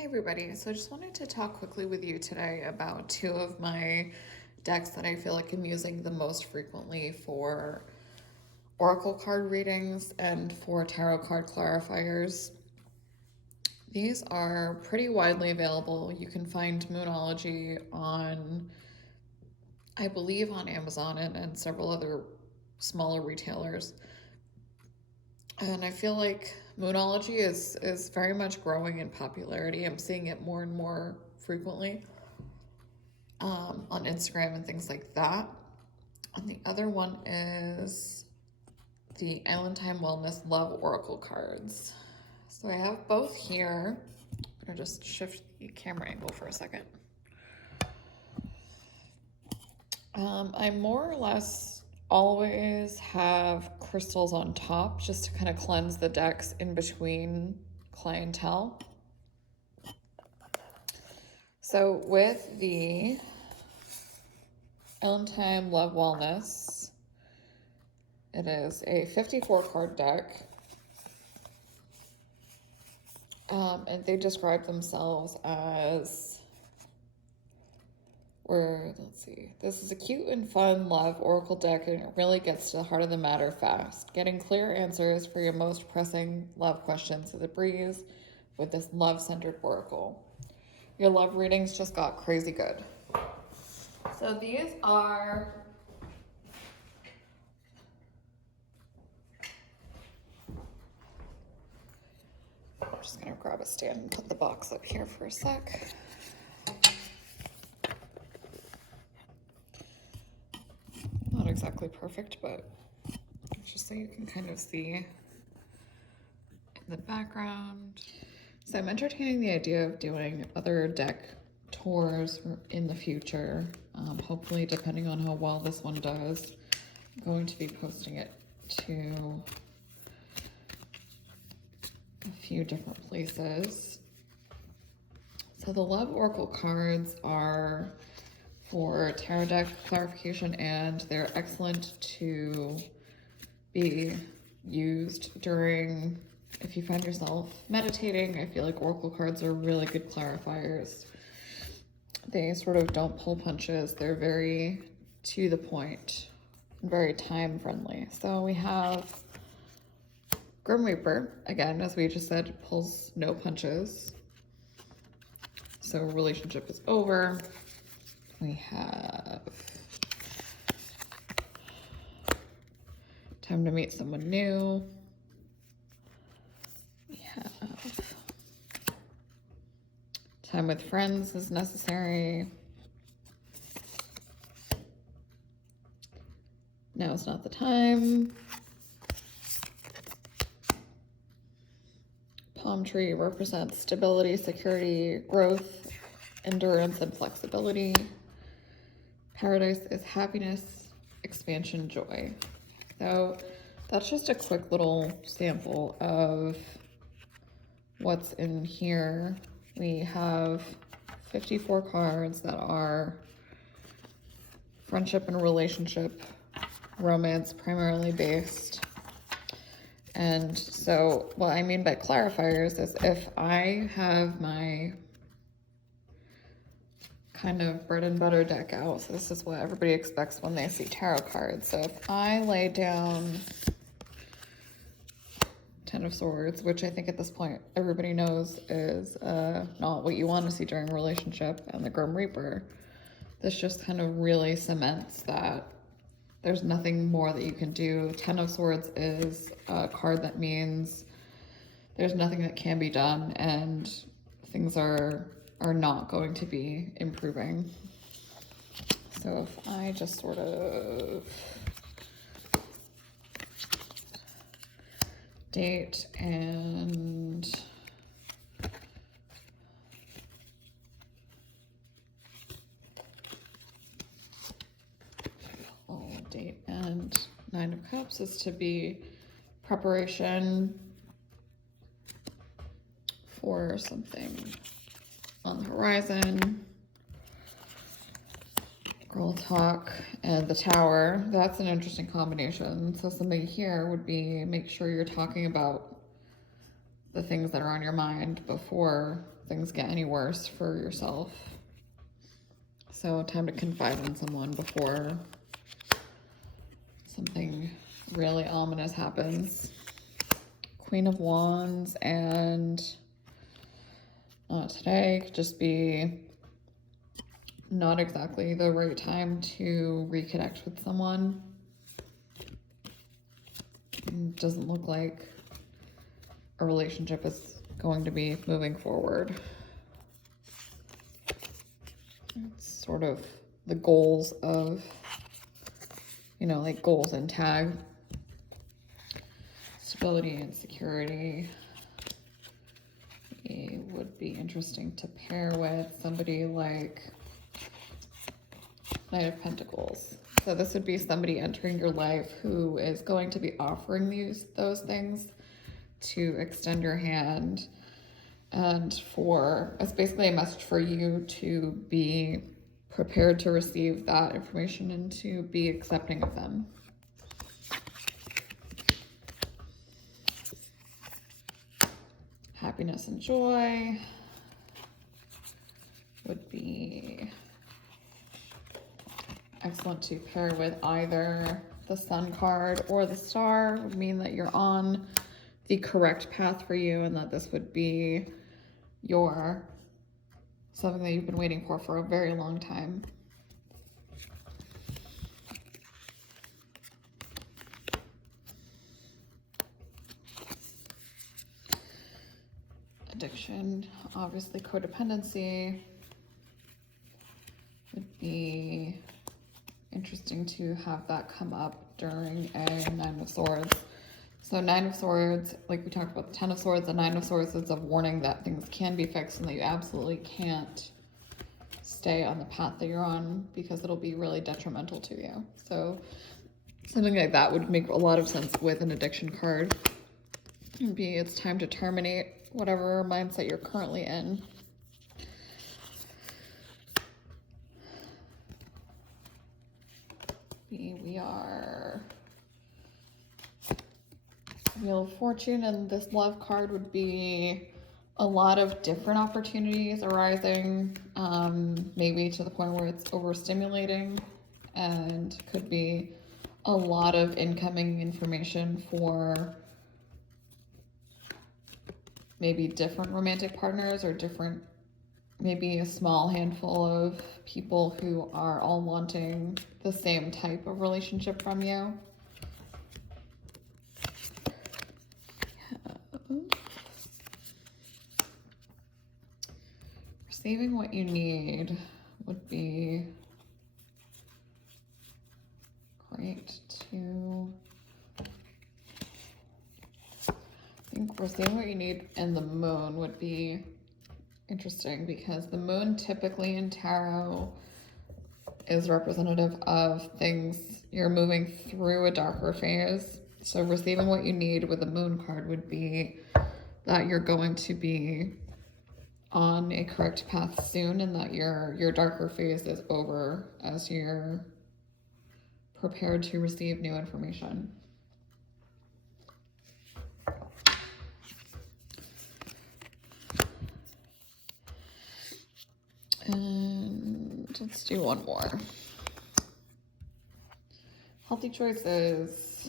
Hi everybody, so I just wanted to talk quickly with you today about two of my decks that I feel like I'm using the most frequently for oracle card readings and for tarot card clarifiers. These are pretty widely available. You can find Moonology on, I believe, on Amazon and several other smaller retailers. And I feel like Moonology is very much growing in popularity. I'm seeing it more and more frequently on Instagram and things like that. And the other one is the Island Time Wellness Love Oracle cards. So I have both here. I'm gonna just shift the camera angle for a second. I more or less always have crystals on top just to kind of cleanse the decks in between clientele. So with the Island Time Love Wellness, it is a 54 card deck. And they describe themselves as, let's see, this is a cute and fun love oracle deck, and it really gets to the heart of the matter fast. Getting clear answers for your most pressing love questions is a breeze with this love-centered oracle. Your love readings just got crazy good. So these are I'm just gonna grab a stand and put the box up here for a sec. Not exactly perfect, but just so you can kind of see in the background. So I'm entertaining the idea of doing other deck tours in the future. Hopefully, depending on how well this one does, I'm going to be posting it to a few different places. So the Love Oracle cards are for tarot deck clarification, and they're excellent to be used during, if you find yourself meditating. I feel like oracle cards are really good clarifiers. They sort of don't pull punches. They're very to the point, very time friendly. So we have Grim Reaper, again, as we just said, pulls no punches. So relationship is over. We have time to meet someone new. We have time with friends is necessary. Now is not the time. Palm tree represents stability, security, growth, endurance, and flexibility. Paradise is happiness, expansion, joy. So that's just a quick little sample of what's in here. We have 54 cards that are friendship and relationship, romance primarily based. And so what I mean by clarifiers is if I have my kind of bread and butter deck out, so this is what everybody expects when they see tarot cards. So if I lay down Ten of Swords, which I think at this point everybody knows is not what you want to see during a relationship, and the Grim Reaper, this just kind of really cements that there's nothing more that you can do. Ten of Swords is a card that means there's nothing that can be done, and things are not going to be improving. So if I just sort of date and date and Nine of Cups is to be preparation for something on the horizon. Girl talk and the Tower, that's an interesting combination. So something here would be make sure you're talking about the things that are on your mind before things get any worse for yourself. So time to confide in someone before something really ominous happens. Queen of Wands, and today could just be not exactly the right time to reconnect with someone. It doesn't look like a relationship is going to be moving forward. It's sort of the goals of, like goals and tag. Stability and security. It would be interesting to pair with somebody like Knight of Pentacles. So this would be somebody entering your life who is going to be offering those things to extend your hand, and it's basically a message for you to be prepared to receive that information and to be accepting of them. Happiness and joy would be excellent to pair with either the Sun card or the Star. Would mean that you're on the correct path for you, and that this would be something that you've been waiting for a very long time. Addiction, obviously codependency. Would be interesting to have that come up during a Nine of Swords. So Nine of Swords, like we talked about the Ten of Swords, the Nine of Swords is a warning that things can be fixed and that you absolutely can't stay on the path that you're on because it'll be really detrimental to you. So something like that would make a lot of sense with an addiction card. It'd be it's time to terminate whatever mindset you're currently in. We are Wheel of Fortune, and this love card would be a lot of different opportunities arising, maybe to the point where it's overstimulating, and could be a lot of incoming information for maybe different romantic partners or maybe a small handful of people who are all wanting the same type of relationship from you. Receiving what you need would be great too. I think receiving what you need in the Moon would be interesting because the Moon typically in tarot is representative of things you're moving through a darker phase. So receiving what you need with the Moon card would be that you're going to be on a correct path soon, and that your darker phase is over as you're prepared to receive new information. And let's do one more. Healthy choices.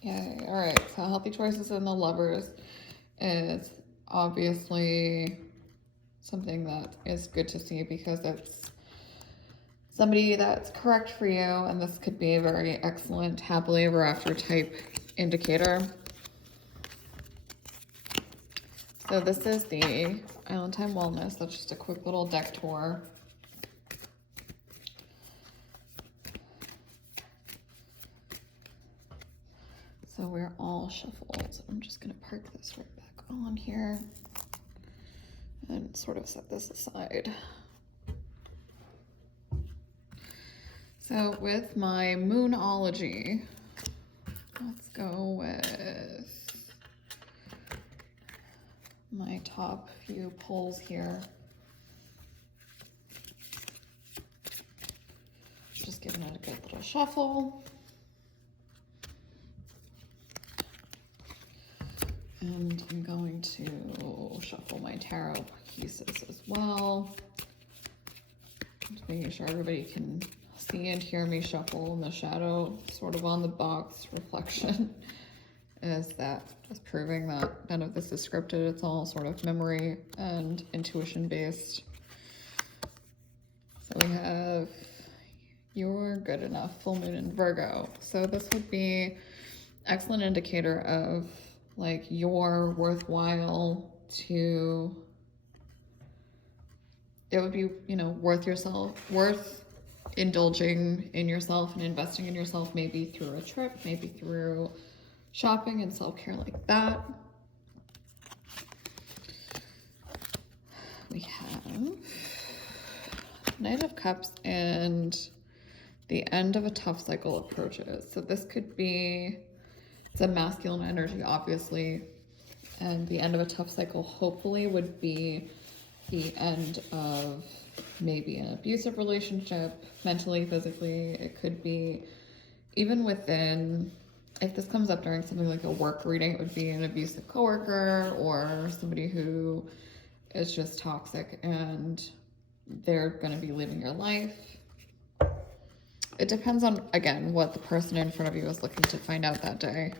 Yay. All right, so healthy choices in the Lovers is obviously something that is good to see because it's somebody that's correct for you, and this could be a very excellent happily ever after type indicator. So this is the Island Time Wellness. That's just a quick little deck tour. So we're all shuffled. I'm just gonna park this right back on here and sort of set this aside. So with my Moonology, let's go with my top few pulls here. Just giving it a good little shuffle. And I'm going to shuffle my tarot pieces as well. Just making sure everybody can see and hear me shuffle in the shadow, sort of on the box reflection. Is that just proving that none of this is scripted, it's all sort of memory and intuition based. So we have You're Good Enough, full moon in Virgo. So this would be excellent indicator of like you're worthwhile to, it would be, you know, worth indulging in yourself and investing in yourself, maybe through a trip, maybe through shopping and self-care like that. We have Knight of Cups and the end of a tough cycle approaches. So this could be, it's a masculine energy, obviously, and the end of a tough cycle hopefully would be the end of maybe an abusive relationship, mentally, physically. It could be even within, if this comes up during something like a work reading, it would be an abusive coworker or somebody who is just toxic and they're going to be leaving your life. It depends on, again, what the person in front of you is looking to find out that day,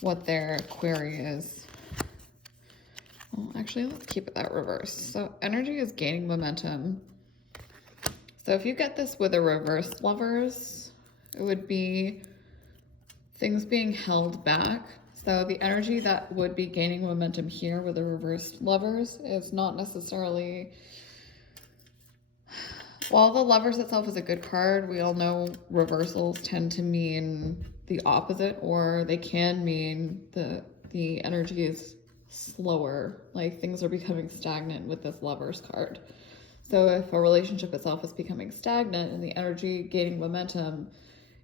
what their query is. Well, actually, let's keep it that reverse. So energy is gaining momentum. So if you get this with a reverse lovers, it would be things being held back. So the energy that would be gaining momentum here with the reversed lovers is not necessarily, while the lovers itself is a good card, we all know reversals tend to mean the opposite, or they can mean the energy is slower, like things are becoming stagnant with this lovers card. So if a relationship itself is becoming stagnant and the energy gaining momentum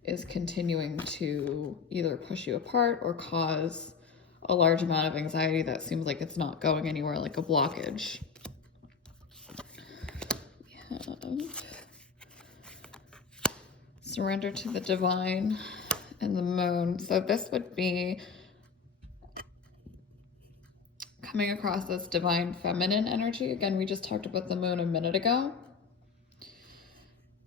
is continuing to either push you apart or cause a large amount of anxiety that seems like it's not going anywhere, like a blockage. We have Surrender to the Divine and the Moon. So this would be coming across this divine feminine energy. Again, we just talked about the moon a minute ago.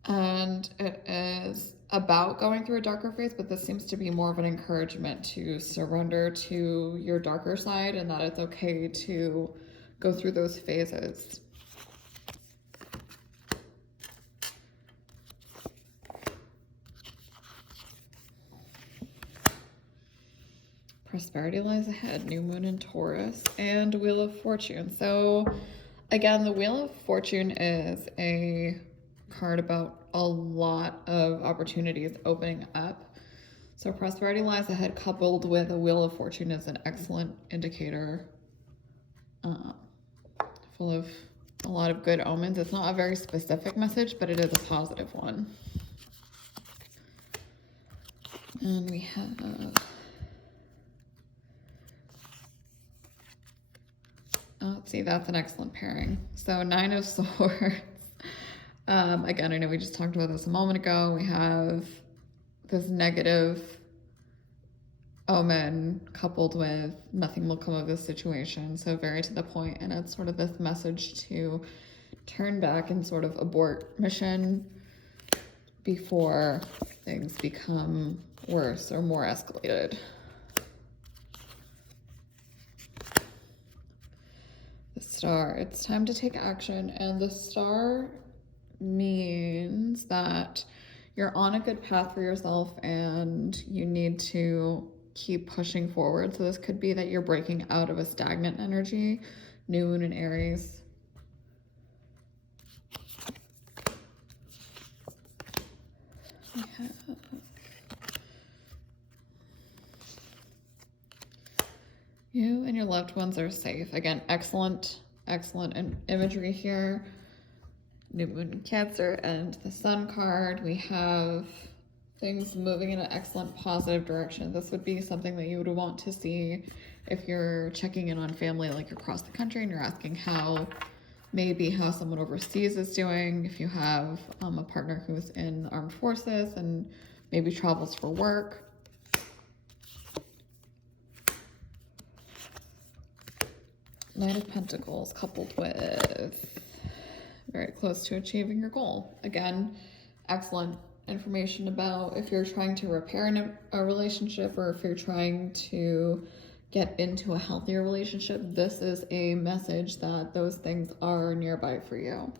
And it is about going through a darker phase, but this seems to be more of an encouragement to surrender to your darker side and that it's okay to go through those phases. Prosperity lies ahead, new moon in Taurus, and Wheel of Fortune. So again, the Wheel of Fortune is a card about a lot of opportunities opening up. So prosperity lies ahead coupled with a Wheel of Fortune is an excellent indicator, full of a lot of good omens. It's not a very specific message, but it is a positive one. And we have let's see, that's an excellent pairing. So Nine of Swords. Again, I know we just talked about this a moment ago. We have this negative omen coupled with nothing will come of this situation. So very to the point, and it's sort of this message to turn back and sort of abort mission before things become worse or more escalated. The Star, it's time to take action, and the Star means that you're on a good path for yourself and you need to keep pushing forward. So this could be that you're breaking out of a stagnant energy, new moon in Aries. We have you and your loved ones are safe. Again, excellent imagery here. New moon in Cancer and the Sun card. We have things moving in an excellent positive direction. This would be something that you would want to see if you're checking in on family like across the country and you're asking how someone overseas is doing. If you have a partner who's in the armed forces and maybe travels for work. Knight of Pentacles coupled with very close to achieving your goal. Again, excellent information about if you're trying to repair a relationship or if you're trying to get into a healthier relationship. This is a message that those things are nearby for you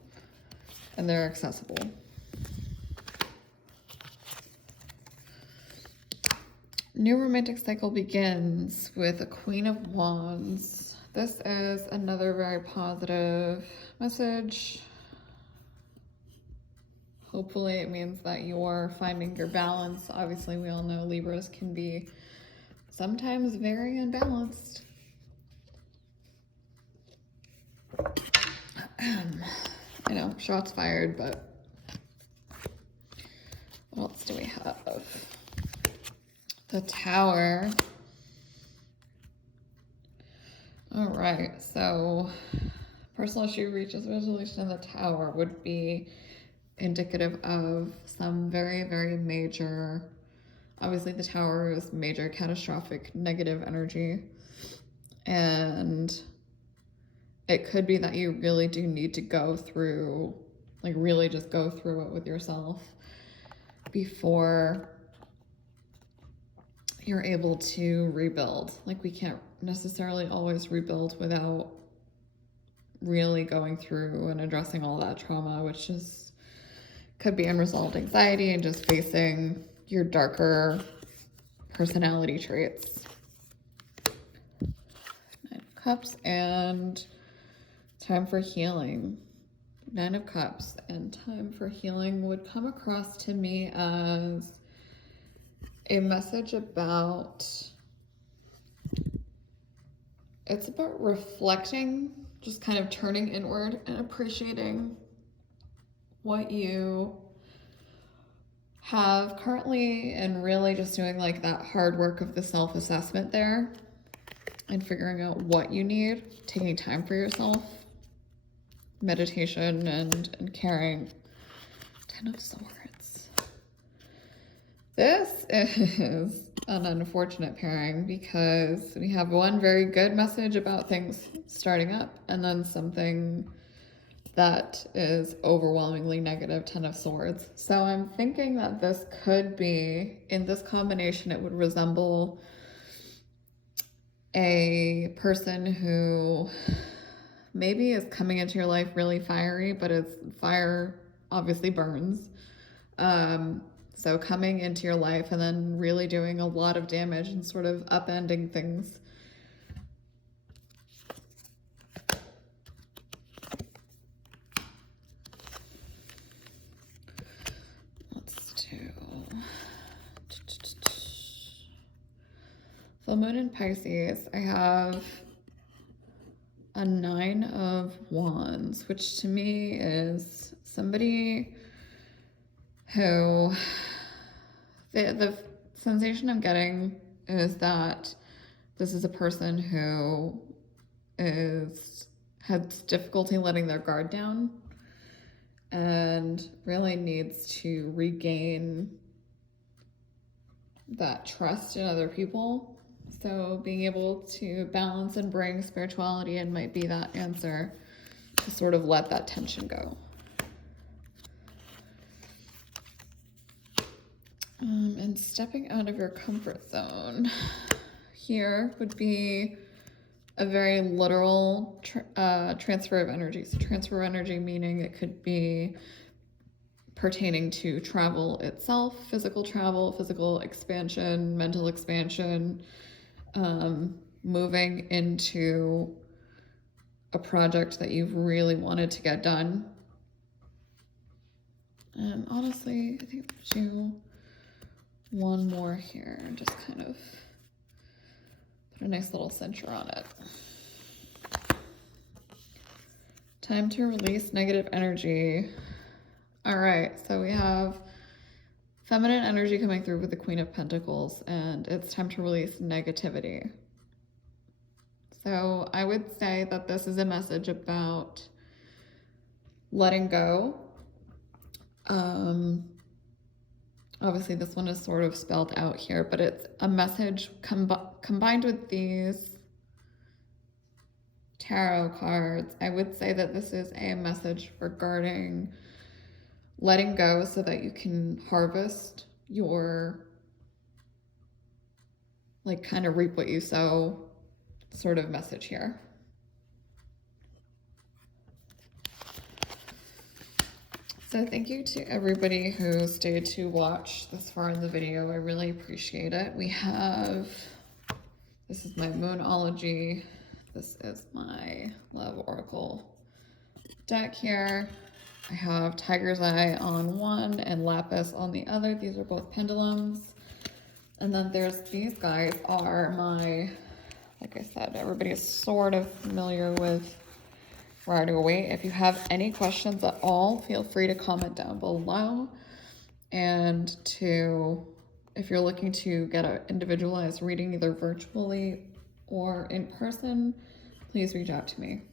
and they're accessible. New romantic cycle begins with a Queen of Wands. This is another very positive message. Hopefully it means that you're finding your balance. Obviously, we all know Libras can be sometimes very unbalanced. I know, shots fired, but what else do we have? The Tower. All right, so personal issue reaches resolution in the Tower would be indicative of some very, very major, obviously the Tower is major catastrophic negative energy, and it could be that you really do need to go through, like really just go through it with yourself before you're able to rebuild. Like we can't necessarily always rebuild without really going through and addressing all that trauma, which is could be unresolved anxiety and just facing your darker personality traits. Nine of Cups and time for healing. Nine of Cups and time for healing would come across to me as a message about, it's about reflecting, just kind of turning inward and appreciating what you have currently and really just doing like that hard work of the self-assessment there and figuring out what you need, taking time for yourself, meditation and caring. Ten of Swords. This is an unfortunate pairing because we have one very good message about things starting up and then something that is overwhelmingly negative, Ten of Swords. So I'm thinking that this could be, in this combination, it would resemble a person who maybe is coming into your life really fiery, but it's fire obviously burns. So coming into your life and then really doing a lot of damage and sort of upending things. Let's do full moon in Pisces. I have a Nine of Wands, which to me is somebody who, the sensation I'm getting is that this is a person who has difficulty letting their guard down and really needs to regain that trust in other people. So being able to balance and bring spirituality in might be that answer to sort of let that tension go. And stepping out of your comfort zone here would be a very literal transfer of energy. So transfer of energy meaning it could be pertaining to travel itself, physical expansion, mental expansion, moving into a project that you've really wanted to get done. And honestly, I think I'll do one more here and just kind of put a nice little center on it. Time to release negative energy. All right, so we have feminine energy coming through with the Queen of Pentacles, and it's time to release negativity. So I would say that this is a message about letting go. Obviously this one is sort of spelled out here, but it's a message combined with these tarot cards. I would say that this is a message regarding letting go so that you can harvest your, like, kind of reap what you sow sort of message here. So thank you to everybody who stayed to watch this far in the video. I really appreciate it. We have, this is my Moonology. This is my Love Oracle deck here. I have Tiger's Eye on one and Lapis on the other. These are both pendulums. And then there's, these guys are my, like I said, everybody is sort of familiar with Rider-Waite. If you have any questions at all, feel free to comment down below. And if you're looking to get an individualized reading either virtually or in person, please reach out to me.